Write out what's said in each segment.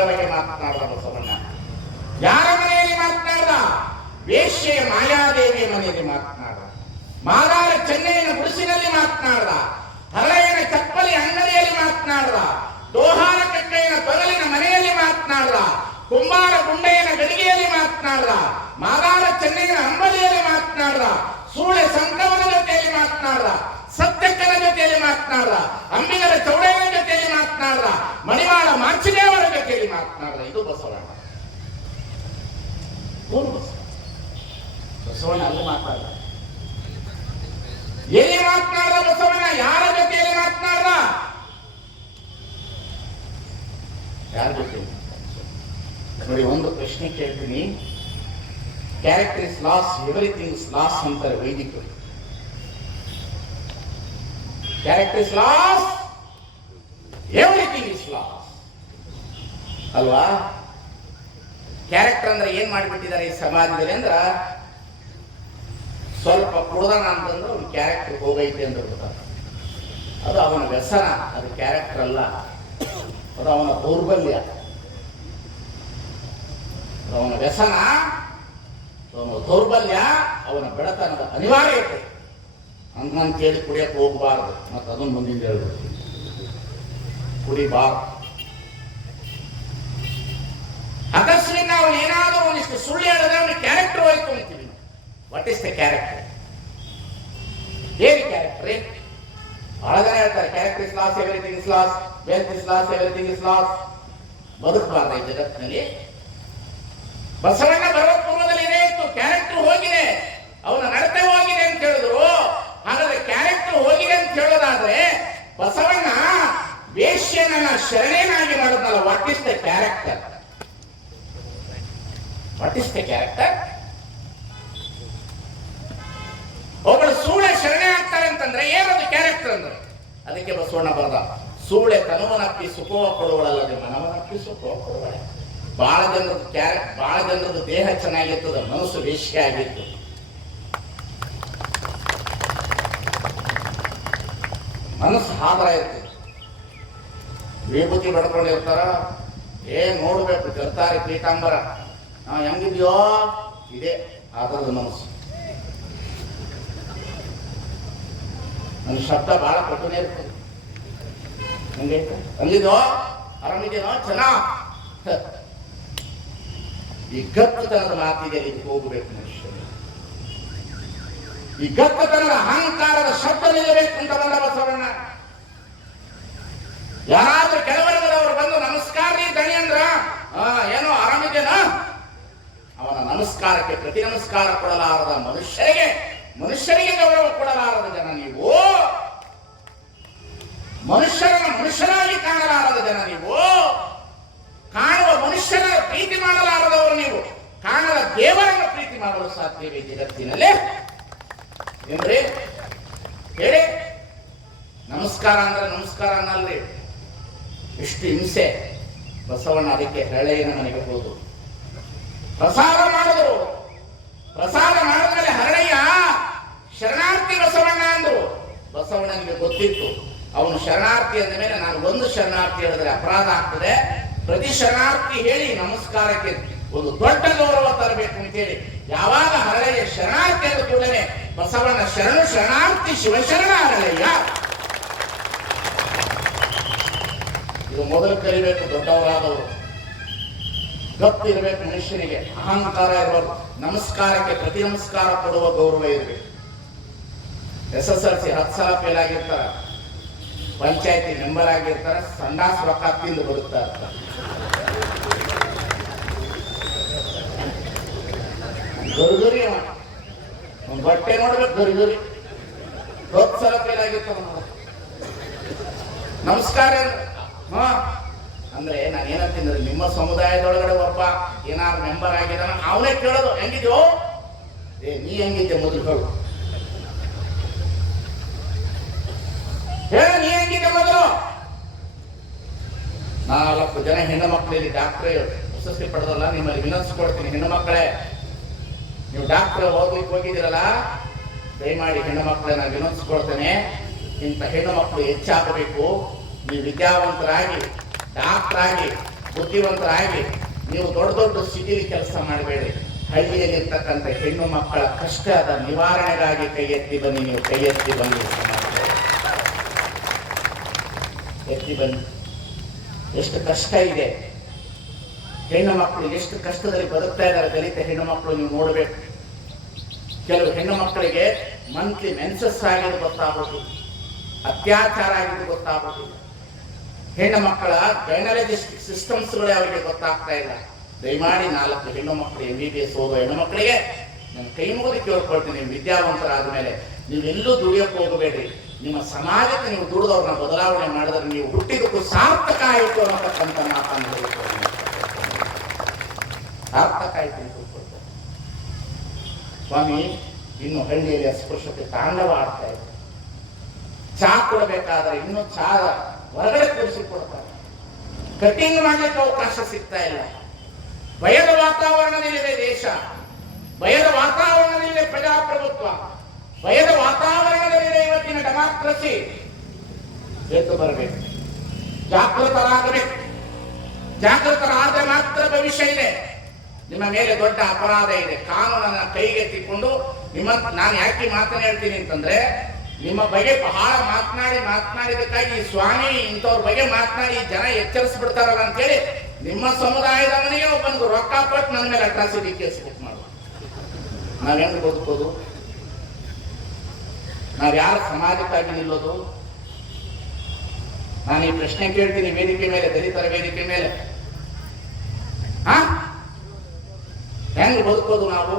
ಬಗ್ಗೆ ಮಾತನಾಡಿದ ಬಸವಣ್ಣ ಯಾರ ಮನೆಯಲ್ಲಿ ಮಾತನಾಡ್ದ? ವೇಶ್ಯೆಯ ಮಾಯಾದೇವಿಯ ಮನೆಯಲ್ಲಿ ಮಾತನಾಡ ಮಾದಾರ ಚೆನ್ನೈನ ಗುಡಿಸಿನಲ್ಲಿ ಮಾತನಾಡ್ದ. ಹರಳೆಯನ ಚಪ್ಪಲಿ ಅಂಗಡಿಯಲ್ಲಿ ಮಾತನಾಡ್ದ. ದೋಹಾರ ಕಟ್ಟೆಯನ ತೊಗಲಿನ ಮನೆಯಲ್ಲಿ ಮಾತನಾಡ್ದ. ಕುಂಬಾರ ಗುಂಡೆಯನ ಗಡಿಗೆಯಲ್ಲಿ ಮಾತನಾಡ್ದ. ಮಾದಾರ ಚೆನ್ನೈನ ಅಂಬಲಿಯಲ್ಲಿ ಮಾತನಾಡ್ದ. ಸೂಳೆ ಸಂಕ್ರಮಣ ಜೊತೆಯಲ್ಲಿ ಮಾತನಾಡ್ದ. ಸತ್ಯಕ್ಕನ ಜೊತೆಯಲ್ಲಿ ಮಾತನಾಡಲ್ಲ ಅಂಬಿಗರ ಚೌಡಯ್ಯನ ಜೊತೆಯಲ್ಲಿ ಮಾತನಾಡಲ್ಲ ಮಣಿವಾಳ ಮಾಚಿದೇವರ ಜೊತೆಯಲ್ಲಿ ಮಾತನಾಡಲ್ಲ ಇದು ಬಸವಣ್ಣ. ಬಸವಣ್ಣ? ಅಲ್ಲಿ ಮಾತಾಡ ಎಲ್ಲಿ ಮಾತನಾಡಲ್ಲ ಬಸವಣ್ಣ? ಯಾರ ಜೊತೆಯಲ್ಲಿ ಮಾತನಾಡಲ್ಲ ಯಾರ ಜೊತೆ ನೋಡಿ, ಒಂದು ಪ್ರಶ್ನೆ ಕೇಳ್ತೀನಿ. Character is lost everything is lost ಅಂತಾರೆ ವೈದಿಕರು. Character is lost everything is lost ಅಲ್ವಾ? ಕ್ಯಾರೆಕ್ಟರ್ ಅಂದ್ರೆ ಏನ್ ಮಾಡಿಬಿಟ್ಟಿದ್ದಾರೆ ಈ ಸಮಾಜದಲ್ಲಿ ಅಂದ್ರ ಸ್ವಲ್ಪ ಕುಡ್ದಾನ ಅಂತಂದ್ರೆ ಅವ್ನ ಕ್ಯಾರೆಕ್ಟರ್ ಹೋಗೈತೆ ಅಂತ ಹೇಳ್ತಾರೆ ಅದು ಅವನ ವ್ಯಸನ, ಅದು ಕ್ಯಾರೆಕ್ಟರ್ ಅಲ್ಲ. ಅದು ಅವನ ದೌರ್ಬಲ್ಯ. ಅವನ ವ್ಯಸನ ಅವನ ದೌರ್ಬಲ್ಯ, ಅವನ ಬೆಳತನದ ಅನಿವಾರ್ಯತೆ. ಹಂಗಂತೇಳಿ ಕುಡಿಯಕ್ಕೆ ಹೋಗ್ಬಾರ್ದು. ಮತ್ತು ಅದನ್ನು ಮುಂದಿನ ಹೇಳ್ಬೇಕು ಕುಡಿಬಾರ್ದು. ಅಕಸ್ಮಾತ್ ನಾವು ಏನಾದರೂ ಒಂದಿಷ್ಟು ಸುಳ್ಳು ಹೇಳಿದ್ರೆ ಅವ್ರಿಗೆ ಕ್ಯಾರೆಕ್ಟರ್ ಹೋಯ್ತು ಅಂತೀವಿ ವಾಟ್ ಇಸ್ ದ ಕ್ಯಾರೆಕ್ಟರ್ ಏನು? ಕ್ಯಾರೆಕ್ಟರ್ ಬಹಳ ಹೇಳ್ತಾರೆ character is lost everything is lost wealth is lost everything is lost ಬದುಕಬಾರ್ದು ಈ ಜಗತ್ತಿನಲ್ಲಿ. ಬಸವಣ್ಣ ಬರೋ ಪೂರ್ವದಲ್ಲಿ ಇದೇ ಇತ್ತು. ಕ್ಯಾರೆಕ್ಟರ್ ಹೋಗಿದೆ. ಅವನ ನಡತೆ ಹೋಗಿದೆ ಅಂತ ಹೇಳಿದ್ರು ಹಾಗಾದ್ರೆ ಕ್ಯಾರೆಕ್ಟರ್ ಹೋಗಿದೆ ಅಂತ ಹೇಳೋದಾದ್ರೆ ಬಸವಣ್ಣ ವೇಶ್ಯನನ್ನ ಶರಣೇನಾಗಿ is the character what is the character ಒಬ್ಬಳು ಸೂಳೆ ಶರಣೆ ಆಗ್ತಾರೆ ಅಂತಂದ್ರೆ ಏನದು ಕ್ಯಾರೆಕ್ಟರ್ ಅಂದ್ರೆ? ಅದಕ್ಕೆ ಬಸವಣ್ಣ ಬರದ, ಸೂಳೆ ತನುವನಪ್ಪಿ ಸುಖವ ಕೊಡುವಳಲ್ಲದೆ ಮನವನಪ್ಪಿ ಸುಖವ ಕೊಡುವಳೆ. ಬಹಳ ಜನರದ್ದು ಕ್ಯಾರೆಕ್ಟ್ ಬಹಳ ಜನರದ್ದು ದೇಹ ಚೆನ್ನಾಗಿರ್ತದ, ಮನಸ್ಸು ವೇಶ್ಯ ಆಗಿತ್ತು ಮನಸ್ಸು ಹಾದ್ರ ಇರ್ತದೆ. ವಿಭೂತಿ ಬಡ್ಕೊಂಡಿರ್ತಾರ ಏ ನೋಡ್ಬೇಕು ಜರ್ತಾರಿ ಪೀತಾಂಬರ ನಾವು ಹೆಂಗಿದ್ಯೋ? ಇದೇ. ಆ ಥರದ ಮನಸ್ಸು. ನನ್ನ ಶಬ್ದ ಬಹಳ ಕಠಿಣ ಇರ್ತದೆ. ಹಂಗೆ ಹಂಗಿದ್ಯೋ ಆರಾಮಿದ್ಯೇನೋ ಚೆನ್ನ? ಈ ಗತ್ತತನದ ಮಾತಿಗೆ ಹೋಗಬೇಕು ಮನುಷ್ಯ ಈ ಗತ್ತತನದ ಅಹಂಕಾರದ ಶಬ್ದ ನಿಲ್ಲಬೇಕು ಅಂತ ಬಂದ ಬಸವಣ್ಣ. ಯಾರಾದ್ರೂ ಕೆಳವರ್ಗದವರು ಬಂದು ನಮಸ್ಕಾರ ರೀ ಆ, ಏನೋ ಆರಾಮಿದ್ದೇನಾ? ಅವನ ನಮಸ್ಕಾರಕ್ಕೆ ಪ್ರತಿ ನಮಸ್ಕಾರ ಕೊಡಲಾರದ ಮನುಷ್ಯರಿಗೆ ಮನುಷ್ಯರಿಗೆ ಗೌರವ ಕೊಡಲಾರದ ಜನ ನೀವು. ಮನುಷ್ಯರನ್ನು ಮನುಷ್ಯರಾಗಿ ಕಾಣಲಾರದ ಜನ ನೀವು. ಕಾಣುವ ಮನುಷ್ಯರ ಪ್ರೀತಿ ಮಾಡಲಾರದವರು ನೀವು. ಕಾಣದ ದೇವರನ್ನು ಪ್ರೀತಿ ಮಾಡಲು ಸಾಧ್ಯವೇ ಜಗತ್ತಿನಲ್ಲಿ? ಏನ್ರಿ? ಹೇಳಿ. ನಮಸ್ಕಾರ ಅಂದ್ರೆ ನಮಸ್ಕಾರ ಅನ್ನಲ್ರಿ. ಎಷ್ಟು ಹಿಂಸೆ. ಬಸವಣ್ಣ ಅದಕ್ಕೆ ಹಳೆಯನ ಮನೆಗೆ ಹೋದು ಪ್ರಸಾದ ಮಾಡಿದ್ರು. ಪ್ರಸಾದ ಮಾಡಿದ್ಮೇಲೆ ಹರಳಯ್ಯ ಶರಣಾರ್ಥಿ ಬಸವಣ್ಣ ಅಂದ್ರು. ಬಸವಣ್ಣನಿಗೆ ಗೊತ್ತಿತ್ತು, ಅವನು ಶರಣಾರ್ಥಿ ಅಂದ ಮೇಲೆ ನಾನು ಒಂದು ಶರಣಾರ್ಥಿ ಹೇಳಿದ್ರೆ ಅಪರಾಧ ಆಗ್ತದೆ. ಪ್ರತಿ ಶರಣಾರ್ಥಿ ಹೇಳಿ ನಮಸ್ಕಾರಕ್ಕೆ ಒಂದು ದೊಡ್ಡ ಗೌರವ ತರಬೇಕು ಅಂತೇಳಿ ಯಾವಾಗ ಹರಳಯ್ಯ ಶರಣಾರ್ಥಿ ಅಂದ ಕೂಡಲೇ ಬಸವಣ್ಣ ಶರಣು ಶರಣಾರ್ಥಿ ಶಿವಶರಣ ಹರಳಯ್ಯ ಇದು ಮೊದಲು ಕಲಿಬೇಕು, ದೊಡ್ಡವರಾದವರು. ಗೊತ್ತಿರಬೇಕು ಮನುಷ್ಯನಿಗೆ, ಅಹಂಕಾರ ಇರಬಾರ್ದು ನಮಸ್ಕಾರಕ್ಕೆ ಪ್ರತಿ ನಮಸ್ಕಾರ ಕೊಡುವ ಗೌರವ ಇರಬೇಕು. ಎಸ್ ಎಸ್ ಎಲ್ ಸಿ ಹತ್ತು ಸಲ ಫೇಲ್ ಆಗಿರ್ತಾರ. ಪಂಚಾಯತಿ ಮೆಂಬರ್ ಆಗಿರ್ತಾರ ಸಂಡಾಸ್ ರೊಕ್ಕ ತಿಂದು ಬರುತ್ತಾ ಇರ್ತಾರೆ. ಗರುಗರಿ. ಬಟ್ಟೆ ನೋಡ್ಬೇಕು, ಗರುಗರಿ. ಹತ್ತು ಸಲ ಫೇಲ್ ಆಗಿರ್ತಾರ ನಮಸ್ಕಾರ ಹಾ? ಅಂದ್ರೆ ನಾನು ಏನಂತಂದ್ರೆ ನಿಮ್ಮ ಸಮುದಾಯದೊಳಗಡೆ ಒಬ್ಬ ಏನಾದ್ರು ಮೆಂಬರ್ ಆಗಿದ್ದಾನ, ಅವನೇ ಕೇಳೋದು, ಹೆಂಗಿದ್ಯೋ? ಏ, ನೀ ಹೆಂಗಿದ್ದೆ ಮೊದಲು ಹೇಳು. ಹೇಳ ನೀ ಹೆಂಗಿದ್ದೆ ಮೊದಲು? ನಾಲ್ಕು ಜನ ಹೆಣ್ಣು ಮಕ್ಕಳಲ್ಲಿ ಡಾಕ್ಟ್ರೇ ಪ್ರಶಸ್ತಿ ಪಡೆದಲ್ಲ ನಿಮ್ಮಲ್ಲಿ ವಿನಂತಿಸ್ಕೊಡ್ತೀನಿ ಹೆಣ್ಣು ಮಕ್ಕಳೇ ನೀವು ಡಾಕ್ಟ್ರ್ ಓದ್ಲಿಕ್ಕೆ ಹೋಗಿದ್ದೀರಲ್ಲ, ದಯಮಾಡಿ ಹೆಣ್ಣು ಮಕ್ಕಳನ್ನ ವಿನಂತಿಸ್ಕೊಳ್ತೇನೆ. ಇಂಥ ಹೆಣ್ಣು ಮಕ್ಕಳು ಹೆಚ್ಚಾಗಬೇಕು. ನೀವು ವಿದ್ಯಾವಂತರಾಗಿ, ಡಾಕ್ಟ್ರಾಗಿ, ಬುದ್ಧಿವಂತರಾಗಿ, ನೀವು ದೊಡ್ಡ ದೊಡ್ಡ ಸಿಟಿಲಿ ಕೆಲಸ ಮಾಡಬೇಡಿ. ಹಳ್ಳಿಯಲ್ಲಿರ್ತಕ್ಕಂಥ ಹೆಣ್ಣು ಮಕ್ಕಳ ಕಷ್ಟದ ನಿವಾರಣೆಗಾಗಿ ಕೈ ಎತ್ತಿ ಬನ್ನಿ, ನೀವು ಕೈ ಎತ್ತಿ ಬನ್ನಿ. ಎತ್ತಿ ಬನ್ನಿ. ಎಷ್ಟು ಕಷ್ಟ ಇದೆ. ಹೆಣ್ಣು ಮಕ್ಕಳು ಎಷ್ಟು ಕಷ್ಟದಲ್ಲಿ ಬದುಕ್ತಾ ಇದ್ದಾರೆ ದಲಿತ ಹೆಣ್ಣು ಮಕ್ಕಳು ನೀವು ನೋಡಬೇಕು. ಕೆಲವು ಹೆಣ್ಣು ಮಕ್ಕಳಿಗೆ ಮಂತ್ಲಿ ಮೆನ್ಸಸ್ ಆಗಿದ್ದು ಗೊತ್ತಾಗೋದು ಅತ್ಯಾಚಾರ ಆಗಿದ್ದು ಗೊತ್ತಾಗೋದಿಲ್ಲ ಹೆಣ್ಣು ಮಕ್ಕಳ ಜರ್ನಲಿಸ್ಟಿಕ್ ಸಿಸ್ಟಮ್ಸ್ಗಳೇ ಅವರಿಗೆ ಗೊತ್ತಾಗ್ತಾ ಇಲ್ಲ. ದಯಮಾಡಿ ನಾಲ್ಕು ಹೆಣ್ಣು ಮಕ್ಕಳು ಎಂ ಬಿ ಬಿ ಎಸ್ ಓದುವ ಹೆಣ್ಣು ಮಕ್ಕಳಿಗೆ ನಾನು ಕೈ ಮುಗಿದು ಕೇಳ್ಕೊಳ್ತೀನಿ. ನೀವು ವಿದ್ಯಾವಂತರಾದ ಮೇಲೆ ನೀವೆಲ್ಲೂ ದುಡಿಯಕ್ಕೆ ಹೋಗಬೇಡ್ರಿ. ನಿಮ್ಮ ಸಮಾಜಕ್ಕೆ ನೀವು ದುಡಿದವ್ರನ್ನ ಬದಲಾವಣೆ ಮಾಡಿದ್ರೆ ನೀವು ಹುಟ್ಟಿದಕ್ಕೂ ಸಾರ್ಥಕ ಆಯಿತು ಅನ್ನತಕ್ಕಂಥ ಮಾತನ್ನು ಸಾರ್ಥಕ ಆಯ್ತು. ಸ್ವಾಮಿ, ಇನ್ನು ಹಳ್ಳಿಯಲ್ಲಿ ಅಸ್ಪೃಶ್ಯತೆ ತಾಂಡವ ಆಡ್ತಾ ಇದೆ. ಚಾ ಕೊಡಬೇಕಾದ್ರೆ ಇನ್ನೂ ಚಾ ಹೊರಗಡೆ ಕೊಡ್ತಾರೆ ಕಟಿಂಗ್ ಮಾಡಲಿಕ್ಕೆ ಅವಕಾಶ ಸಿಗ್ತಾ ಇಲ್ಲ. ಭಯದ ವಾತಾವರಣದಲ್ಲಿದೆ ದೇಶ. ಭಯದ ವಾತಾವರಣದಲ್ಲಿದೆ ಪ್ರಜಾಪ್ರಭುತ್ವ. ಭಯದ ವಾತಾವರಣದಲ್ಲಿದೆ ಇವತ್ತಿನ ಡೆಮಾಕ್ರಸಿ. ಎದ್ದು ಬರಬೇಕು? ಜಾಗೃತರಾಗಬೇಕು. ಜಾಗೃತರಾದ ಮಾತ್ರ ಭವಿಷ್ಯ ಇದೆ. ನಿಮ್ಮ ಮೇಲೆ ದೊಡ್ಡ ಅಪರಾಧ ಇದೆ. ಕಾನೂನನ್ನ ಕೈಗೆತ್ತಿಕೊಂಡು ನಿಮ್ಮ ನಾನು ಯಾಕೆ ಮಾತನಾಡ್ತೀನಿ ಅಂತಂದ್ರೆ ನಿಮ್ಮ ಬಗ್ಗೆ ಬಹಳ ಮಾತನಾಡಿ ಮಾತನಾಡಿದಕ್ಕಾಗಿ ಸ್ವಾಮಿ ಇಂಥವ್ರ ಬಗ್ಗೆ ಮಾತನಾಡಿ ಜನ ಎಚ್ಚರಿಸ್ಬಿಡ್ತಾರಲ್ಲ ಅಂತೇಳಿ ನಿಮ್ಮ ಸಮುದಾಯದ ಮನೆಗೆ ಒಬ್ಬನಿಗೆ ರೊಕ್ಕ ಕೊಟ್ಟು ನನ್ನ ಮೇಲೆ ಅಟ್ರಾಸಿಟಿ ಕೇಸ್ ಬುಕ್ ಮಾಡುವ. ನಾವ್ ಬದುಕೋದು ನಾವ್ ಯಾರ ಸಮಾಜಕ್ಕಾಗಿ ನಿಲ್ಲೋದು? ನಾನು ಈ ಪ್ರಶ್ನೆ ಕೇಳ್ತೀನಿ ವೇದಿಕೆ ಮೇಲೆ, ದಲಿತರ ವೇದಿಕೆ ಮೇಲೆ. ಹೆಂಗ್ ಬದುಕೋದು ನಾವು?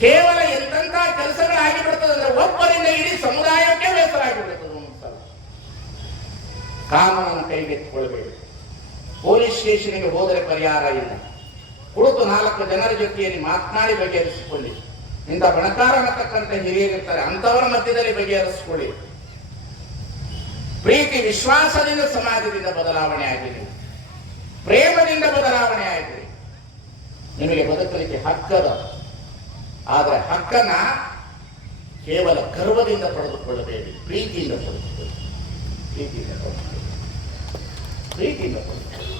ಕೇವಲ ಎಂತೆಂತ ಕೆಲಸಗಳಾಗಿ ಬಿಡ್ತದೆ ಅಂದ್ರೆ ಒಬ್ಬರಿಂದ ಇಡೀ ಸಮುದಾಯಕ್ಕೆ ಬೇಸರ ಆಗಿಬಿಡ್ತದೆ ಒಂದ್ಸಲ. ಕಾನೂನನ್ನು ಕೈಗೆತ್ತಿಕೊಳ್ಬೇಡಿ ಪೊಲೀಸ್ ಸ್ಟೇಷನ್ಗೆ ಹೋದರೆ ಪರಿಹಾರ ಇಲ್ಲ. ಕುಳಿತು ನಾಲ್ಕು ಜನರ ಜೊತೆಯಲ್ಲಿ ಮಾತನಾಡಿ ಬಗೆಹರಿಸಿಕೊಳ್ಳಿ. ಇಂಥ ಬಣಕಾರ ಅನ್ನತಕ್ಕಂಥ ಹಿರಿಯರಿರ್ತಾರೆ, ಅಂಥವರ ಮಧ್ಯದಲ್ಲಿ ಬಗೆಹರಿಸಿಕೊಳ್ಳಿ. ಪ್ರೀತಿ ವಿಶ್ವಾಸದಿಂದ ಸಮಾಜದಿಂದ ಬದಲಾವಣೆ ಆಗಿದೆ. ಪ್ರೇಮದಿಂದ ಬದಲಾವಣೆ ಆಗಿದೆ. ನಿಮಗೆ ಬದುಕಲಿಕ್ಕೆ ಹಕ್ಕದ ಆದರೆ ಹಕ್ಕನ ಕೇವಲ ಗರ್ವದಿಂದ ಪಡೆದುಕೊಳ್ಳಬೇಡಿ, ಪ್ರೀತಿಯಿಂದ ಪಡೆದುಕೊಳ್ಳಿ ಪ್ರೀತಿಯಿಂದ ಪ್ರೀತಿಯಿಂದ ಪಡೆದುಕೊಳ್ಳಿ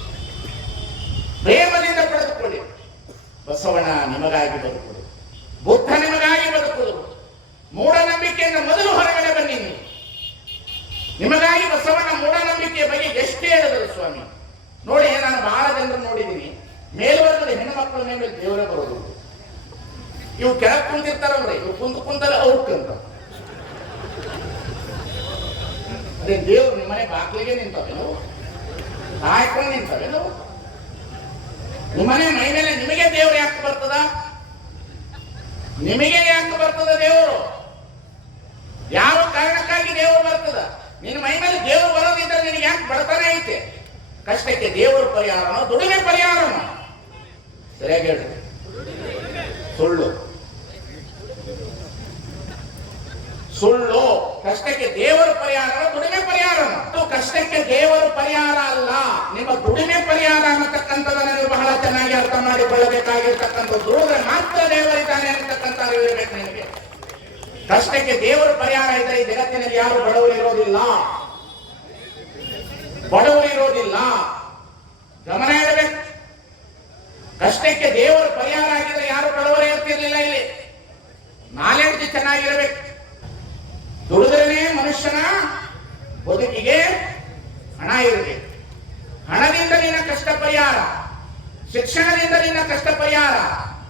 ಪ್ರೇಮದಿಂದ ಪಡೆದುಕೊಳ್ಳಿ. ಬಸವಣ್ಣ ನಿಮಗಾಗಿ ಬದುಕುವುದು ಬುದ್ಧ ನಿಮಗಾಗಿ ಬದುಕುವುದು ಮೂಢನಂಬಿಕೆಯನ್ನು ಮೊದಲು ಹೊರಗಡೆ ಬನ್ನಿ ನೀವು ನಿಮಗಾಗಿ ಬಸವಣ್ಣ ಮೂಢನಂಬಿಕೆಯ ಬಗ್ಗೆ ಎಷ್ಟು ಹೇಳಿದರು ಸ್ವಾಮಿ ನೋಡಿ ನಾನು ಬಹಳ ಜನರು ನೋಡಿದ್ದೀನಿ ಮೇಲ್ವರ್ಗದ ಹೆಣ್ಣು ಮಕ್ಕಳ ಮೇಲೆ ದೇವರೇ ಬರೋದು ಇವು ಕೆಳಗ್ ಕುಂತಿರ್ತಾರಲ್ರಿ. ಇವ್ ಕುಂತ ಕುಂತಲ್ಲ ಔಟ್ ಅಂತ. ಅದೇ ದೇವ್ರು ನಿಮ್ಮನೆ ಬಾಗಿಲಿಗೆ ನಿಂತವೇನು? ಕಾಯ್ಕೊಂಡು ನಿಂತವೇನು? ನಿಮ್ಮನೆ ಮೈ ಮೇಲೆ ನಿಮಗೆ ದೇವ್ರು ಯಾಕೆ ಬರ್ತದ? ನಿಮಗೆ ಯಾಕೆ ಬರ್ತದ ದೇವರು? ಯಾವ ಕಾರಣಕ್ಕಾಗಿ ದೇವರು ಬರ್ತದ? ನಿನ್ನ ಮೈ ಮೇಲೆ ದೇವರು ಬರೋದಿದ್ದರೆ ನಿನಗೆ ಯಾಕೆ ಬರ್ತಾನೆ ಐತೆ? ಕಷ್ಟಕ್ಕೆ ದೇವರು ಪರಿಹಾರನೋ, ದುಡಿಮೆ ಪರಿಹಾರನೋ? ಸರಿಯಾಗಿ ಹೇಳ್ರಿ. ಸುಳ್ಳು ಕಷ್ಟಕ್ಕೆ ದೇವರು ಪರಿಹಾರ ದುಡಿಮೆ ಪರಿಹಾರ ಮತ್ತು ಕಷ್ಟಕ್ಕೆ ದೇವರು ಪರಿಹಾರ ಅಲ್ಲ ನಿಮ್ಮ ದುಡಿಮೆ ಪರಿಹಾರ ಅನ್ನತಕ್ಕಂಥದ್ದನ್ನ ನೀವು ಬಹಳ ಚೆನ್ನಾಗಿ ಅರ್ಥ ಮಾಡಿಕೊಳ್ಳಬೇಕಾಗಿರ್ತಕ್ಕಂಥದ್ದು ದುಡಿದ್ರೆ ಮಾತ್ರ ದೇವರಿದ್ದಾನೆ ಅನ್ನತಕ್ಕಂಥ ಅರಿವು ಇರಬೇಕು ನಿಮಗೆ. ಕಷ್ಟಕ್ಕೆ ದೇವರು ಪರಿಹಾರ ಇದ್ದರೆ ಈ ಜಗತ್ತಿನಲ್ಲಿ ಯಾರು ಬಡವರು ಇರೋದಿಲ್ಲ. ಬಡವರು ಇರೋದಿಲ್ಲ. ಗಮನ ಇಡಬೇಕು. ಕಷ್ಟಕ್ಕೆ ದೇವರು ಪರಿಹಾರ ಆಗಿದ್ರೆ ಯಾರು ಬಡವರೇ ಇರ್ತಿರ್ಲಿಲ್ಲ ಇಲ್ಲಿ. ನಾಲೆಡ್ಜ್ ಚೆನ್ನಾಗಿರಬೇಕು. ದುಡಿದ್ರೇನೆ ಮನುಷ್ಯನ ಬದುಕಿಗೆ ಹಣ ಇರಬೇಕು. ಹಣದಿಂದ ನಿನ್ನ ಕಷ್ಟ ಪರಿಹಾರ, ಶಿಕ್ಷಣದಿಂದ ನಿನ್ನ ಕಷ್ಟ ಪರಿಹಾರ,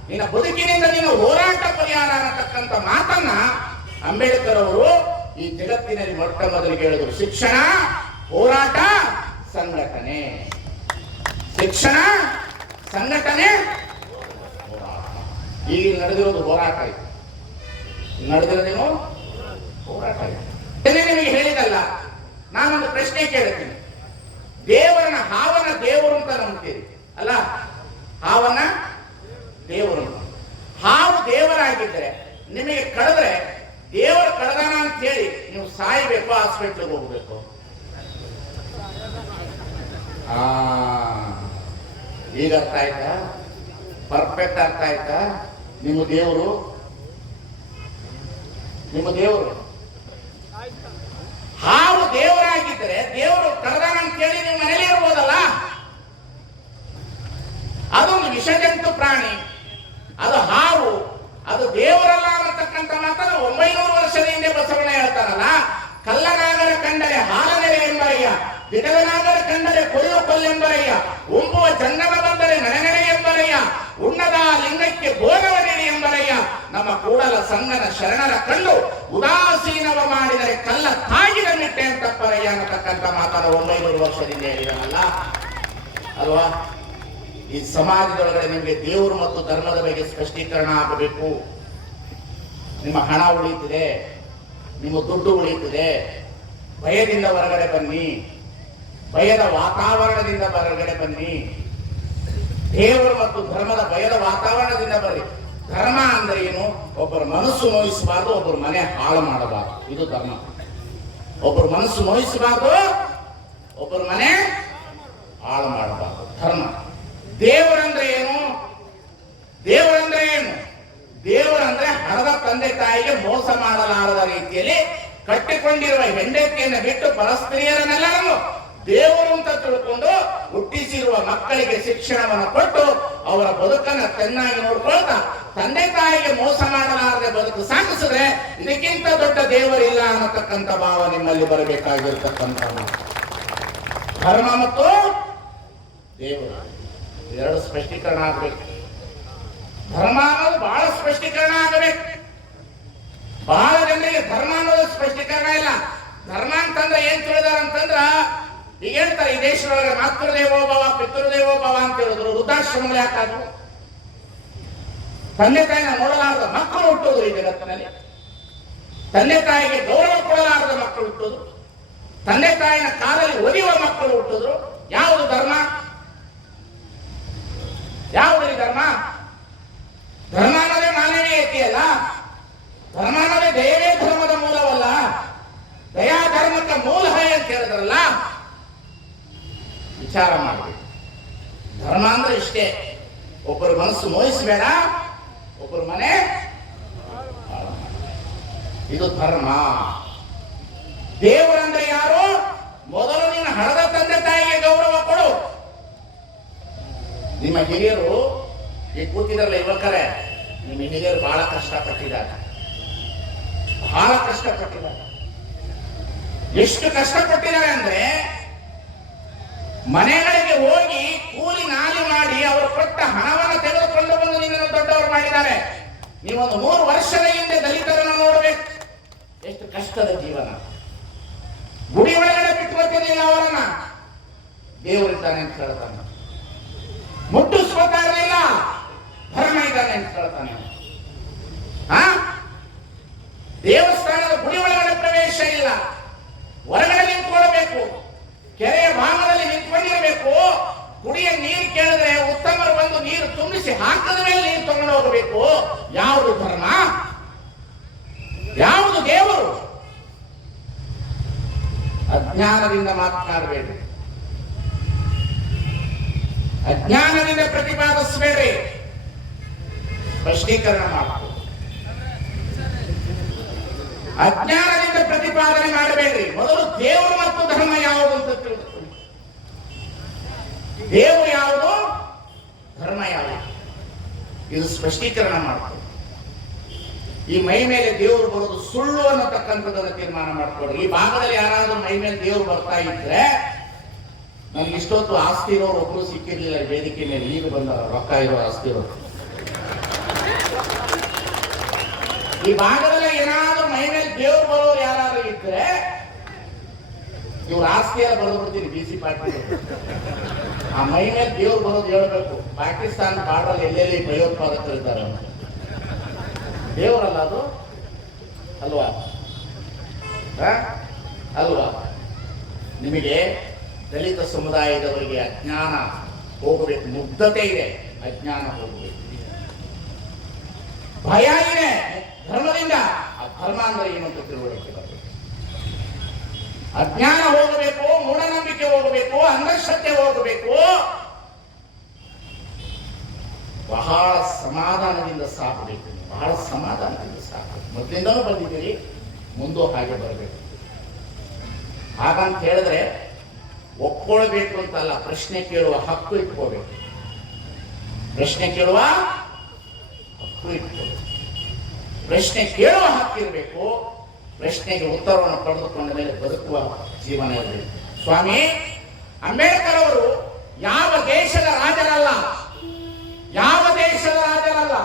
ನಿನ್ನ ಬದುಕಿನಿಂದ ನಿನ್ನ ಹೋರಾಟ ಪರಿಹಾರ ಅನ್ನತಕ್ಕಂಥ ಮಾತನ್ನ ಅಂಬೇಡ್ಕರ್ ಅವರು ಈ ಜಗತ್ತಿನಲ್ಲಿ ಮೊಟ್ಟ ಮೊದಲು ಹೇಳಿದರು. ಶಿಕ್ಷಣ, ಹೋರಾಟ, ಸಂಘಟನೆ. ಶಿಕ್ಷಣ, ಸಂಘಟನೆ ಈಗ ನಡೆದಿರೋದು ಹೋರಾಟ ಇದೆ. ನಡೆದಿರೋದೇನು? ಹೋರಾಟ ಇದೆ. ನಿಮಗೆ ಹೇಳಿದಲ್ಲ ನಾನೊಂದು ಪ್ರಶ್ನೆ ಕೇಳ್ತೀನಿ. ದೇವರನ್ನ ಹಾವನ ದೇವರು ಅಂತ ನಂಬ್ತೀರಿ ಅಲ್ಲ? ಹಾವನ ದೇವರು. ಹಾವು ದೇವರಾಗಿದ್ದರೆ, ನಿಮಗೆ ಕಳೆದ್ರೆ ದೇವರು ಕಳೆದಾನ ಅಂತ ಹೇಳಿ ನೀವು ಸಾಯ್ಬೇಕು ಹಾಸ್ಪಿಟ್ಲಿಗೆ ಹೋಗ್ಬೇಕು. ಈಗ ಅರ್ಥ ಆಯ್ತಾ? ಪರ್ಫೆಕ್ಟ್ ಅರ್ಥ ಆಯ್ತಾ? ನಿಮ್ಮ ದೇವರು? ನಿಮ್ಮ ದೇವರು ಹಾವು ದೇವರಾಗಿದ್ದರೆ ದೇವರು ಕರೆದಾನ ಕೇಳಿ ನೀವು ಮನೇಲಿ ಇರ್ಬೋದಲ್ಲ? ಅದೊಂದು ವಿಷಜಂತು ಪ್ರಾಣಿ. ಅದು ಹಾವು. ಅದು ದೇವರಲ್ಲ ಅನ್ನತಕ್ಕಂಥ ಮಾತನ್ನ ಒಂಬೈನೂರು ವರ್ಷದ ಹಿಂದೆ ಬಸವಣ್ಣ ಹೇಳ್ತಾರಲ್ಲ, ಕಲ್ಲನಾಗರ ಕಂಡರೆ ಹಾಲನೆಲೆ ಎಂಬರಯ್ಯ ಬಿಡದನಾಗರ ಕಂಡರೆ ಕೊಯ್ಯು ಕೊಲ್ಲೆಂಬರಯ್ಯ ಉಂಬುವ ಚಂದನ ಬಂದರೆ ನನಗನೆ ಎಂಬರಯ್ಯ, ಉಣ್ಣದ ಲಿಂಗಕ್ಕೆ ಬೋಧವನೇನೆ ಎಂಬರಯ್ಯ. ನಮ್ಮ ಕೂಡಲ ಸಂಗನ ಶರಣರ ಕಂಡು ಉದಾಸೀನವ ಮಾಡಿದರೆ ಕಲ್ಲ ತಾಗಿದ ಮಿಟ್ಟೆ ಅಂತಪ್ಪರಯ್ಯ ಅನ್ನತಕ್ಕಂಥ ಮಾತನ್ನು ಒಂಬೈನೂರು ವರ್ಷದಿಂದ ಹೇಳಿದನಲ್ಲ? ಅಲ್ವಾ? ಈ ಸಮಾಜದೊಳಗಡೆ ನಿಮಗೆ ದೇವರು ಮತ್ತು ಧರ್ಮದ ಬಗ್ಗೆ ಸ್ಪಷ್ಟೀಕರಣ ಆಗಬೇಕು. ನಿಮ್ಮ ಹಣ ಉಳಿತಿದೆ, ನಿಮ್ಮ ದುಡ್ಡು ಉಳಿತಿದೆ. ಭಯದಿಂದ ಹೊರಗಡೆ ಬನ್ನಿ. ಭಯದ ವಾತಾವರಣದಿಂದ ಹೊರಗಡೆ ಬನ್ನಿ. ದೇವರು ಮತ್ತು ಧರ್ಮದ ಭಯದ ವಾತಾವರಣದಿಂದ ಬರ್ರಿ. ಧರ್ಮ ಅಂದ್ರೆ ಏನು? ಒಬ್ಬರ ಮನಸ್ಸು ನೋಯಿಸಬಾರ್ದು, ಒಬ್ಬರ ಮನೆ ಹಾಳು ಮಾಡಬಾರ್ದು. ಇದು ಧರ್ಮ. ಒಬ್ಬರ ಮನಸ್ಸು ನೋಯಿಸಬಾರ್ದು, ಒಬ್ಬರ ಮನೆ ಹಾಳು ಮಾಡಬಾರ್ದು. ಧರ್ಮ. ದೇವರಂದ್ರೆ ಏನು? ದೇವರಂದ್ರೆ ಏನು? ದೇವರಂದ್ರೆ ಹಣದ ತಂದೆ ತಾಯಿಗೆ ಮೋಸ ಮಾಡಲಾರದ ರೀತಿಯಲ್ಲಿ ಕಟ್ಟಿಕೊಂಡಿರುವ ಹೆಂಡತಿಯನ್ನು ಬಿಟ್ಟು ಪರಸ್ತ್ರೀಯರನ್ನೆಲ್ಲರನ್ನು ದೇವರು ಅಂತ ತಿಳ್ಕೊಂಡು ಹುಟ್ಟಿಸಿರುವ ಮಕ್ಕಳಿಗೆ ಶಿಕ್ಷಣವನ್ನು ಕೊಟ್ಟು ಅವರ ಬದುಕನ್ನ ಚೆನ್ನಾಗಿ ನೋಡ್ಕೊಳ್ತಾ ತಂದೆ ತಾಯಿಗೆ ಮೋಸ ಮಾಡಲಾರದೆ ಬದುಕು ಸಾಗಿಸಿದ್ರೆ ಇದಕ್ಕಿಂತ ದೊಡ್ಡ ದೇವರಿಲ್ಲ ಅನ್ನತಕ್ಕಂಥ ಭಾವ ನಿಮ್ಮಲ್ಲಿ ಬರಬೇಕಾಗಿರ್ತಕ್ಕಂಥ. ಧರ್ಮ ಮತ್ತು ದೇವರು. ಎರಡು ಸ್ಪಷ್ಟೀಕರಣ ಆಗಬೇಕು. ಧರ್ಮ ಅನ್ನೋದು ಬಹಳ ಸ್ಪಷ್ಟೀಕರಣ ಆಗಬೇಕು. ಬಹಳ ಜನರಿಗೆ ಧರ್ಮ ಅನ್ನೋದು ಸ್ಪಷ್ಟೀಕರಣ ಇಲ್ಲ. ಧರ್ಮ ಅಂತಂದ್ರೆ ಏನ್ ತಿಳಿದಾರ ಅಂತಂದ್ರ ಈಗ ಹೇಳ್ತಾರೆ ಈ ದೇಶದೊಳಗೆ ಮಾತೃದೇವೋಭವ ಪಿತೃದೇವೋಭವ ಅಂತ ಹೇಳಿದ್ರು. ವೃದ್ಧಾಶ್ರಮಗಳು ಯಾಕಾದ್ರು ತಂದೆ ತಾಯಿನ ನೋಡಲಾರದ ಮಕ್ಕಳು ಹುಟ್ಟೋದು ಈ ಜಗತ್ತಿನಲ್ಲಿ. ತಂದೆ ತಾಯಿಗೆ ಗೌರವ ಕೊಡಲಾರದ ಮಕ್ಕಳು ಹುಟ್ಟೋದು. ತಂದೆ ತಾಯಿನ ಕಾಲಲ್ಲಿ ಒಲಿಯುವ ಮಕ್ಕಳು ಹುಟ್ಟಿದ್ರು. ಯಾವುದು ಧರ್ಮ? ಯಾವುದು ಈ ಧರ್ಮ? ಧರ್ಮ ಅನ್ನೋದೇ ಮಾನವೀಯತೆ ಅಲ್ಲ ಧರ್ಮ ಅನ್ನೋದೇ ದಯವೇ ಧರ್ಮದ ಮೂಲವಲ್ಲ ದಯಾ ಧರ್ಮಕ್ಕೆ ಮೂಲ ಹೈ ಅಂತ ಹೇಳಿದ್ರಲ್ಲ ವಿಚಾರ ಮಾಡಬೇಕು ಧರ್ಮ ಅಂದ್ರೆ ಇಷ್ಟೇ ಒಬ್ಬರ ಮನಸ್ಸು ನೋಯಿಸಬೇಡ ಒಬ್ಬರ ಮನೆ. ಇದು ಧರ್ಮ. ದೇವರಂದ್ರೆ ಯಾರು? ಮೊದಲು ನಿನ್ನ ಹಣದ ತಂದೆ ತಾಯಿಗೆ ಗೌರವ ಕೊಡು. ನಿಮ್ಮ ಹಿರಿಯರು ಈ ಕೂತಿದ್ರಲ್ಲ ಯುವಕರೇ, ನಿಮ್ಮ ಹಿರಿಯರು ಬಹಳ ಕಷ್ಟಪಟ್ಟಿದ್ದಾರೆ. ಬಹಳ ಕಷ್ಟಪಟ್ಟಿದ್ದಾರೆ. ಎಷ್ಟು ಕಷ್ಟಪಟ್ಟಿದ್ದಾರೆ ಅಂದ್ರೆ ಮನೆಗಳಿಗೆ ಹೋಗಿ ಕೂಲಿ ನಾಲಿ ಮಾಡಿ ಅವರು ಕೊಟ್ಟ ಹಣವನ್ನು ತೆಗೆದುಕೊಂಡು ಬಂದು ನಿನ್ನನ್ನು ದೊಡ್ಡವರು ಮಾಡಿದ್ದಾರೆ ನೀವೊಂದು ಮೂರು ವರ್ಷದ ಹಿಂದೆ ದಲಿತರನ್ನು ನೋಡಬೇಕು ಎಷ್ಟು ಕಷ್ಟದ ಜೀವನ. ಗುಡಿ ಒಳಗಡೆ ಬರ್ತಿರ್ಲಿಲ್ಲ ಅವರನ್ನ. ದೇವರಿದ್ದಾನೆ ಅಂತ ಹೇಳ್ತಾನೆ ಮುಟ್ಟಿಸ್ಕೊತಾ ಇಲ್ಲ. ಧರ್ಮ ಇದ್ದಾನೆ ಅಂತ ಹೇಳ್ತಾನೆ. ಆ? ದೇವಸ್ಥಾನದ ಗುಡಿ ಒಳಗಡೆ ಪ್ರವೇಶ ಇಲ್ಲ. ಹೊರಗಡೆ ನಿಂತ್ಕೊಳ್ಬೇಕು. ಕೆರೆಯ ಭಾಗದಲ್ಲಿ ನಿಂತ್ಕೊಂಡಿರಬೇಕು. ಕುಡಿಯ ನೀರು ಕೇಳಿದ್ರೆ ಉತ್ತಮರು ಬಂದು ನೀರು ತುಂಬಿಸಿ ಹಾಕದ ಮೇಲೆ ನೀರು ತಗೊಂಡು ಹೋಗಬೇಕು. ಯಾವುದು ಧರ್ಮ? ಯಾವುದು ದೇವರು? ಅಜ್ಞಾನದಿಂದ ಮಾತನಾಡಬೇಡಿ. ಅಜ್ಞಾನದಿಂದ ಪ್ರತಿಪಾದಿಸಬೇಡಿ. ಸ್ಪಷ್ಟೀಕರಣ ಮಾಡಬೇಕು ಅಜ್ಞಾನದಿಂದ ಪ್ರತಿಪಾದನೆ ಮಾಡಬೇಡ್ರಿ ಮೊದಲು ದೇವರು ಮತ್ತು ಧರ್ಮ ಯಾವುದು ಅಂತ ತಿಳಿದುಕೊಳ್ಳಿ ದೇವರು ಯಾವುದು? ಧರ್ಮ ಯಾವುದು? ಇದು ಸ್ಪಷ್ಟೀಕರಣ ಮಾಡ್ಕೊಳ್ಳಿ ಈ ಮೈ ಮೇಲೆ ದೇವರು ಬರೋದು ಸುಳ್ಳು ಅನ್ನತಕ್ಕಂಥದ್ದನ್ನು ತೀರ್ಮಾನ ಮಾಡ್ಕೊಳ್ಳಿ ಈ ಭಾಗದಲ್ಲಿ ಯಾರಾದರೂ ಮೈ ಮೇಲೆ ದೇವರು ಬರ್ತಾ ಇದ್ರೆ, ನನ್ಗೆ ಇಷ್ಟೊತ್ತು ಆಸ್ತಿ ಇರೋರು ಒಬ್ರು ಸಿಕ್ಕಿರ್ಲಿಲ್ಲ ವೇದಿಕೆ ಮೇಲೆ. ಈಗ ಬಂದ ರೊಕ್ಕ ಇರೋ ಆಸ್ತಿ ಇರೋ ಈ ಭಾಗದಲ್ಲಿ ಏನಾದ್ರೂ ಮೈ ಮೇಲೆ ದೇವ್ರು ಬರೋರು ಇದ್ರೆ ಇವ್ರ ಆಸ್ತಿ ಎಲ್ಲ ಬರೆದು ಬಿಡ್ತೀನಿ ಬಿ ಸಿ ಪಾಟೀಲ್ ಆ ಮೈ ಮೇಲೆ ದೇವ್ರು ಬರೋದು ಹೇಳ್ಬೇಕು. ಪಾಕಿಸ್ತಾನ ಬಾರ್ಡರ್ ಎಲ್ಲೆಲ್ಲಿ ಭಯೋತ್ಪಾದಕರು ಇದ್ದಾರೆ ಅಂತ. ದೇವರಲ್ಲ ಅದು? ಅಲ್ವಾ? ಅಲ್ವಾ? ನಿಮಗೆ ದಲಿತ ಸಮುದಾಯದವರಿಗೆ ಅಜ್ಞಾನ ಹೋಗಬೇಕು. ಮುಗ್ಧತೆ ಇದೆ. ಅಜ್ಞಾನ ಹೋಗಬೇಕು. ಭಯ ಇದೆ. ಧರ್ಮದಿಂದ. ಆ ಧರ್ಮ ಅಂದ್ರೆ ಏನು ಅಂತ ತಿಳುವಳಿಕೆ ಅಜ್ಞಾನ ಹೋಗಬೇಕು, ಮೂಢನಂಬಿಕೆ ಹೋಗಬೇಕು ಅಂಧಶ್ರದ್ಧೆ ಹೋಗಬೇಕು. ಬಹಳ ಸಮಾಧಾನದಿಂದ ಸಾಕಬೇಕು ಬಹಳ ಸಮಾಧಾನದಿಂದ ಸಾಕಬೇಕು. ಮೊದಲಿಂದಲೂ ಬಂದಿದ್ದೀರಿ, ಮುಂದೆ ಹಾಗೆ ಬರಬೇಕು. ಹಾಗಂತ ಹೇಳಿದ್ರೆ, ಒಪ್ಕೊಳ್ಬೇಕು ಅಂತಲ್ಲ, ಪ್ರಶ್ನೆ ಕೇಳುವ ಹಕ್ಕು ಇಟ್ಕೋಬೇಕು. ಪ್ರಶ್ನೆ ಕೇಳುವ ಹಕ್ಕು ಇಟ್ಕೋಬೇಕು. ಪ್ರಶ್ನೆ ಕೇಳುವ ಹಕ್ಕಿರಬೇಕು ಪ್ರಶ್ನೆಗೆ ಉತ್ತರವನ್ನು ಪಡೆದುಕೊಂಡ ಮೇಲೆ ಬದುಕುವ ಜೀವನ ಇರಬೇಕು ಸ್ವಾಮಿ ಅಂಬೇಡ್ಕರ್ ಅವರು ಯಾವ ದೇಶದ ರಾಜರಲ್ಲ? ಯಾವ ದೇಶದ ರಾಜರಲ್ಲ?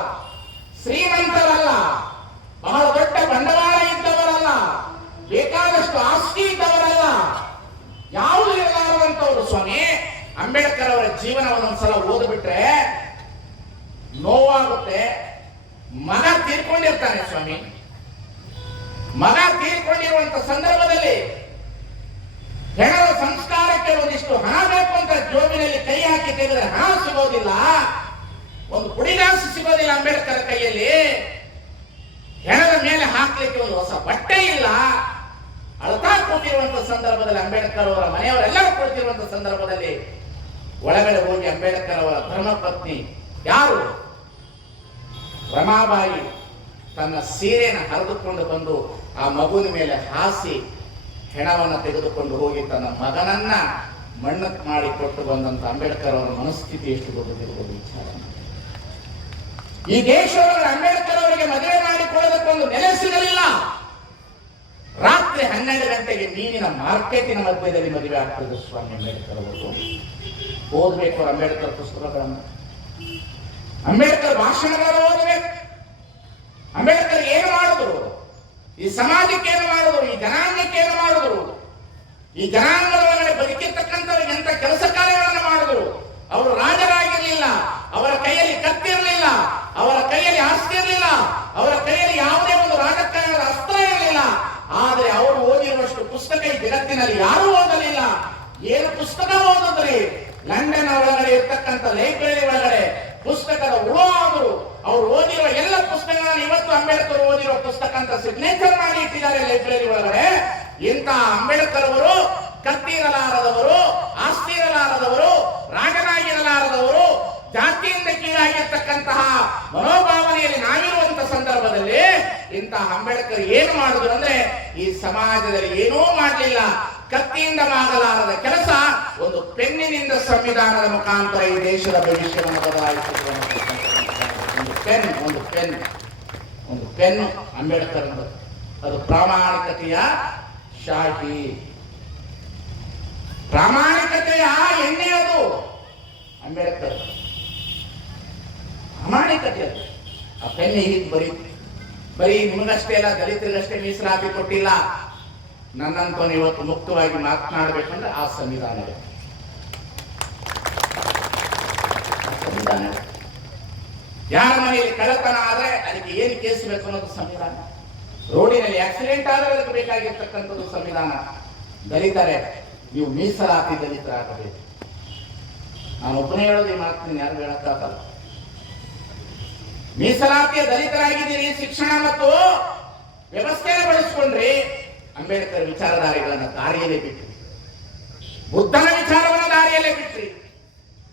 ಶ್ರೀಮಂತರಲ್ಲ. ಬಹಳ ದೊಡ್ಡ ಬಂಡವಾಳ ಇದ್ದವರಲ್ಲ. ಬೇಕಾದಷ್ಟು ಆಸ್ತಿ ಇದ್ದವರಲ್ಲ. ಯಾವುದು ಇರಲಾರದಂತವರು ಸ್ವಾಮಿ ಅಂಬೇಡ್ಕರ್ ಅವರ ಜೀವನವನ್ನು ಒಂದ್ಸಲ ಓದ್ಬಿಟ್ರೆ ನೋವಾಗುತ್ತೆ ಮನ ತೀರ್ಕೊಂಡಿರ್ತಾನೆ ಸ್ವಾಮಿ. ಮಗ ತೀರ್ಕೊಂಡಿರುವಂತ ಸಂದರ್ಭದಲ್ಲಿ ಹೆಣರ ಸಂಸ್ಕಾರಕ್ಕೆ ಒಂದಿಷ್ಟು ಹಣ ಬೇಕು ಅಂತ ಜೋಬಿನಲ್ಲಿ ಕೈ ಹಾಕಿ ತೆಗೆದ್ರೆ ಹಣ ಸಿಗೋದಿಲ್ಲ. ಒಂದು ಪುಡಿಗಾಸು ಸಿಗೋದಿಲ್ಲ ಅಂಬೇಡ್ಕರ್ ಕೈಯಲ್ಲಿ. ಹೆಣದ ಮೇಲೆ ಹಾಕ್ಲಿಕ್ಕೆ ಒಂದು ಹೊಸ ಬಟ್ಟೆ ಇಲ್ಲ. ಅಳತಾ ಕೂತಿರುವಂತ ಸಂದರ್ಭದಲ್ಲಿ ಅಂಬೇಡ್ಕರ್ ಅವರ ಮನೆಯವರೆಲ್ಲರೂ ಕೂತಿರುವಂತ ಸಂದರ್ಭದಲ್ಲಿ ಒಳಗಡೆ ಹೋಗಿ ಅಂಬೇಡ್ಕರ್ ಅವರ ಧರ್ಮಪತ್ನಿ ಯಾರು? ರಮಾಬಾಯಿ ತನ್ನ ಸೀರೆಯನ್ನು ಹರಿದುಕೊಂಡು ಬಂದು ಆ ಮಗುವಿನ ಮೇಲೆ ಹಾಸಿ ಹೆಣವನ್ನು ತೆಗೆದುಕೊಂಡು ಹೋಗಿ ತನ್ನ ಮಗನನ್ನ ಮಣ್ಣಕ್ಕೆ ಮಾಡಿ ಕೊಟ್ಟು ಬಂದಂತ ಅಂಬೇಡ್ಕರ್ ಅವರ ಮನಸ್ಥಿತಿ ಎಷ್ಟು ದೊಡ್ಡದಿರಬಹುದು ವಿಚಾರ ಈ ದೇಶದೊಳಗೆ ಅಂಬೇಡ್ಕರ್ ಅವರಿಗೆ ಮದುವೆ ಮಾಡಿಕೊಳ್ಳೋದಕ್ಕೊಂದು ನೆಲೆ ಸಿಗಲಿಲ್ಲ ರಾತ್ರಿ ಹನ್ನೆರಡು ಗಂಟೆಗೆ ಮೀನಿನ ಮಾರ್ಕೆಟಿನ ಮಧ್ಯದಲ್ಲಿ ಮದುವೆ ಆಗ್ತದೆ ಸ್ವಾಮಿ ಅಂಬೇಡ್ಕರ್ ಅವರು. ಓದಬೇಕು ಅಂಬೇಡ್ಕರ್ ಪುಸ್ತಕಗಳನ್ನು. ಅಂಬೇಡ್ಕರ್ ಭಾಷಣಗಳನ್ನು ಓದಬೇಕು. ಅಂಬೇಡ್ಕರ್ ಏನು ಮಾಡಿದ್ರು ಈ ಸಮಾಜಕ್ಕೆ ಏನು ಮಾಡಿದ್ರು, ಈ ಜನಾಂಗಕ್ಕೆ ಏನು ಮಾಡಿದ್ರು? ಈ ಜನಾಂಗದ ಒಳಗಡೆ ಬದುಕಿರ್ತಕ್ಕಂಥವ್ರಿಗೆ ಎಂತ ಕೆಲಸ ಕಾರ್ಯಗಳನ್ನು ಮಾಡಿದ್ರು? ಅವರು ರಾಜರಾಗಿರ್ಲಿಲ್ಲ, ಅವರ ಕೈಯಲ್ಲಿ ಕತ್ತಿರಲಿಲ್ಲ, ಅವರ ಕೈಯಲ್ಲಿ ಆಸ್ತಿ ಇರಲಿಲ್ಲ, ಅವರ ಕೈಯಲ್ಲಿ ಯಾವುದೇ ಒಂದು ರಾಜಕಾರಣದ ಅಸ್ತ್ರ ಇರಲಿಲ್ಲ. ಆದರೆ ಅವರು ಓದಿರುವಷ್ಟು ಪುಸ್ತಕ ಈ ಜಗತ್ತಿನಲ್ಲಿ ಯಾರೂ ಓದಲಿಲ್ಲ. ಏನು ಪುಸ್ತಕ ಓದಿದ್ರಿ? ಲಂಡನ್ ಒಳಗಡೆ ಇರ್ತಕ್ಕಂಥ ಲೈಬ್ರರಿ ಒಳಗಡೆ. ಪುಸ್ತಕದ ಉಳುವಾದರು ಅವರು ಓದಿರುವ ಎಲ್ಲ ಪುಸ್ತಕಗಳನ್ನು ಇವತ್ತು ಅಂಬೇಡ್ಕರ್ ಓದಿರೋ ಪುಸ್ತಕ ಅಂತ ಸಿಗ್ನೇಚರ್ ಮಾಡಿ ಇಟ್ಟಿದ್ದಾರೆ ಲೈಬ್ರರಿ ಒಳಗಡೆ. ಇಂಥ ಅಂಬೇಡ್ಕರ್ ಅವರು ಕತ್ತಿರಲಾರದವರು ಆಸ್ತಿ ಇರಲಾರದವರು ರಾಜನಾಗಿರಲಾರದವರು, ಜಾತಿಯಿಂದ ಕೀಳಾಗಿರ್ತಕ್ಕಂತಹ ಮನೋಭಾವನೆಯಲ್ಲಿ ನಾವಿರುವಂತ ಸಂದರ್ಭದಲ್ಲಿ ಇಂತಹ ಅಂಬೇಡ್ಕರ್ ಏನು ಮಾಡಿದ್ರು ಅಂದ್ರೆ ಈ ಸಮಾಜದಲ್ಲಿ ಏನೂ ಮಾಡಲಿಲ್ಲ. ಕತ್ತಿಯಿಂದ ಮಾಡಲಾರದ ಕೆಲಸ ಒಂದು ಪೆನ್ನಿನಿಂದ ಸಂವಿಧಾನದ ಮುಖಾಂತರ ಈ ದೇಶದ ಭವಿಷ್ಯವನ್ನು ಒಂದು ಪೆನ್ ಒಂದು ಪೆನ್ ಒಂದು ಪೆನ್ ಅಂಬೇಡ್ಕರ್. ಅದು ಪ್ರಾಮಾಣಿಕತೆಯ ಶಾಹಿ ಪ್ರಾಮಾಣಿಕತೆಯ ಎಣ್ಣೆ ಅದು ಅಂಬೇಡ್ಕರ್ ಪ್ರಾಮಾಣಿಕತೆ ಅದು ಆ ಪೆನ್ ಹೀಗೆ ಬರೀ ಬರೀ ನಿಮಗಷ್ಟೇ ಅಲ್ಲ ದಲಿತರಿಗಷ್ಟೇ ಮೀಸಲಾತಿ ಕೊಟ್ಟಿಲ್ಲ ನನ್ನಂತವನು ಇವತ್ತು ಮುಕ್ತವಾಗಿ ಮಾತನಾಡಬೇಕಂದ್ರೆ ಆ ಸಂವಿಧಾನ ಬೇಕು. ಆ ಸಂವಿಧಾನ. ಯಾರ ಮನೆಯಲ್ಲಿ ಕಳ್ಳತನ ಆದ್ರೆ ಅದಕ್ಕೆ ಏನು ಕೇಸ್ ಬೇಕು ಅನ್ನೋದು ಸಂವಿಧಾನ. ರೋಡಿನಲ್ಲಿ ಆಕ್ಸಿಡೆಂಟ್ ಆದ್ರೆ ಅದಕ್ಕೆ ಬೇಕಾಗಿರ್ತಕ್ಕಂಥದ್ದು ಸಂವಿಧಾನ. ದಲಿತರೆ, ನೀವು ಮೀಸಲಾತಿ ದಲಿತರಾಗಬೇಕು. ನಾನು ಒಬ್ಬನೇ ಹೇಳೋದು ಈ ಮಾತು ಯಾರು ಹೇಳಕ್ಕಾಗಲ್ಲ ಮೀಸಲಾತಿಯ ದಲಿತರಾಗಿದ್ದೀರಿ, ಶಿಕ್ಷಣ ಮತ್ತು ವ್ಯವಸ್ಥೆಯನ್ನು ಬಳಸ್ಕೊಂಡ್ರಿ ಅಂಬೇಡ್ಕರ್ ವಿಚಾರಧಾರಿಗಳನ್ನ ದಾರಿಯಲ್ಲೇ ಬಿಟ್ರಿ. ಬುದ್ಧನ ವಿಚಾರವನ್ನು ದಾರಿಯಲ್ಲೇ ಬಿಟ್ರಿ.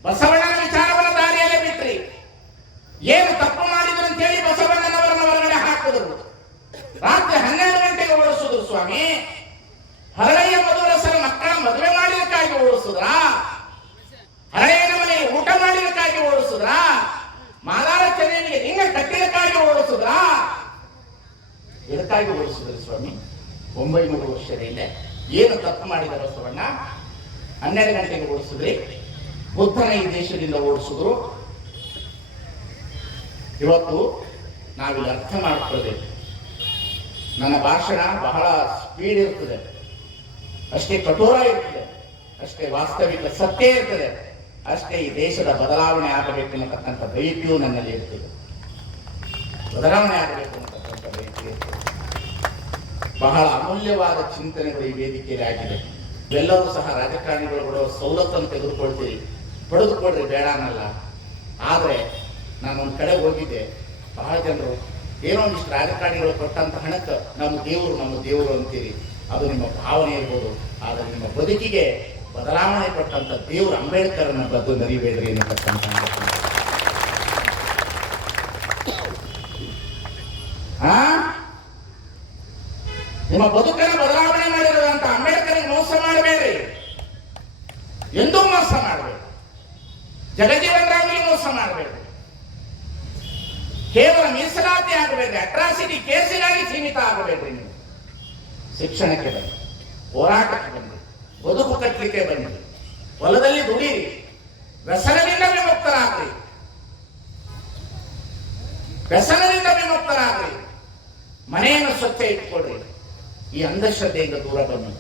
ಬಸವಣ್ಣನ ವಿಚಾರವನ್ನ ದಾರಿಯಲ್ಲೇ ಬಿಟ್ರಿ. ಏನು ತಪ್ಪು ಮಾಡಿದ್ರು ಅಂತ ಹೇಳಿ ಬಸವಣ್ಣನವರನ್ನ ಹೊರಗಡೆ ಹಾಕಿದ್ರು. ರಾತ್ರಿ ಹನ್ನೆರಡು ಗಂಟೆಗೆ ಓಡಿಸಿದ್ರು ಸ್ವಾಮಿ. ಹರಳಯ್ಯ ಮಧುರಸರ ಮಕ್ಕಳ ಮದುವೆ ಮಾಡಿದಕ್ಕಾಗಿ ಓಡಿಸಿದ್ರ? ಹರಳೆಯನ ಮನೆ ಊಟ ಮಾಡಿದಕ್ಕಾಗಿ ಓಡಿಸಿದ್ರ? ಮಾಲಾರ ಚೆನ್ನೈನಿಗೆ ಲಿಂಗ ಕಟ್ಟಿದಕ್ಕಾಗಿ ಓಡಿಸಿದ್ರ? ಇದಕ್ಕಾಗಿ ಓಡಿಸಿದ್ರು ಸ್ವಾಮಿ? ಒಂಬೈನೂರು ವರ್ಷದ ಹಿಂದೆ ಏನು ತಪ್ಪು ಮಾಡಿದ ಬಸವಣ್ಣ ಹನ್ನೆರಡು ಗಂಟೆಗೆ ಓಡಿಸಿದ್ರಿ ಬುದ್ಧನ ಈ ದೇಶದಿಂದ ಓಡಿಸಿದ್ರು ಇವತ್ತು ನಾವಿಲ್ಲಿ ಅರ್ಥ ಮಾಡ್ಕೊಳ್ಬೇಕು ನನ್ನ ಭಾಷಣ ಬಹಳ ಸ್ಪೀಡ್ ಇರ್ತದೆ. ಅಷ್ಟೇ ಕಠೋರ ಇರ್ತದೆ. ಅಷ್ಟೇ ವಾಸ್ತವಿಕ ಸತ್ಯ ಇರ್ತದೆ. ಅಷ್ಟೇ ಈ ದೇಶದ ಬದಲಾವಣೆ ಆಗಬೇಕು ಅನ್ನತಕ್ಕಂಥ ನನ್ನಲ್ಲಿ ಇರ್ತದೆ. ಬದಲಾವಣೆ ಆಗಬೇಕು ಅನ್ನತಕ್ಕಂಥ ಇರ್ತದೆ. ಬಹಳ ಅಮೂಲ್ಯವಾದ ಚಿಂತನೆಗಳು ಈ ವೇದಿಕೆಯಲ್ಲಿ ಆಗಿದೆ. ಎಲ್ಲರೂ ಸಹ ರಾಜಕಾರಣಿಗಳು ಕೊಡುವ ಸವಲತ್ತನ್ನು ತೆಗೆದುಕೊಳ್ತೀರಿ. ಪಡೆದುಕೊಡ್ರಿ ಬೇಡ ಅನ್ನಲ್ಲ. ಆದರೆ ನಾನು ಕಡೆ ಹೋಗಿದ್ದೆ, ಬಹಳ ಜನರು, ಏನೋ ಒಂದಿಷ್ಟು ರಾಜಕಾರಣಿಗಳು ಕೊಟ್ಟಂತ ಹಣಕ್ಕೆ ನಮ್ಮ ದೇವರು ನಮ್ಮ ದೇವರು ಅಂತೀರಿ. ಅದು ನಿಮ್ಮ ಭಾವನೆ ಇರ್ಬೋದು, ಆದರೆ ನಿಮ್ಮ ಬದುಕಿಗೆ ಬದಲಾವಣೆ ಕೊಟ್ಟಂತ ದೇವರು ಅಂಬೇಡ್ಕರ್ನ ಬದ್ದು ನರಿಬೇಡ್ರಿ ಅನ್ನತಕ್ಕಂಥ ನಿಮ್ಮ ಬದುಕನ್ನು ಬದಲಾವಣೆ ಮಾಡಿರುವಂತ ಅಂಬೇಡ್ಕರ್ ಮೋಸ ಎಂದೂ ಮೋಸ ಮಾಡಬೇಡಿ ಜಗಜೀವನ್ ರಾಮ್ಗೆ ಮೋಸ ಮಾಡಬೇಕು ಕೇವಲ ಮೀಸಲಾತಿ ಆಗಬೇಕು ಅಟ್ರಾಸಿಟಿ ಕೇಸಿಗಾಗಿ ಸೀಮಿತ ಆಗಬೇಡ್ರಿ ನೀವು. ಶಿಕ್ಷಣಕ್ಕೆ ಬನ್ನಿ, ಹೋರಾಟಕ್ಕೆ ಬನ್ನಿ, ಬದುಕು ಕಟ್ಟಲಿಕ್ಕೆ ಬನ್ನಿ, ಹೊಲದಲ್ಲಿ ದುಡಿಯಿರಿ ವ್ಯಸನದಿಂದ ವಿಮುಕ್ತರಾಗ್ರಿ. ವ್ಯಸನದಿಂದ ವಿಮುಕ್ತರಾಗ್ರಿ. ಮನೆಯನ್ನು ಸ್ವಚ್ಛ ಇಟ್ಕೊಡ್ರಿ ಈ ಅಂಧಶ್ರದ್ಧೆಯಿಂದ ದೂರ ಬನ್ನಿ.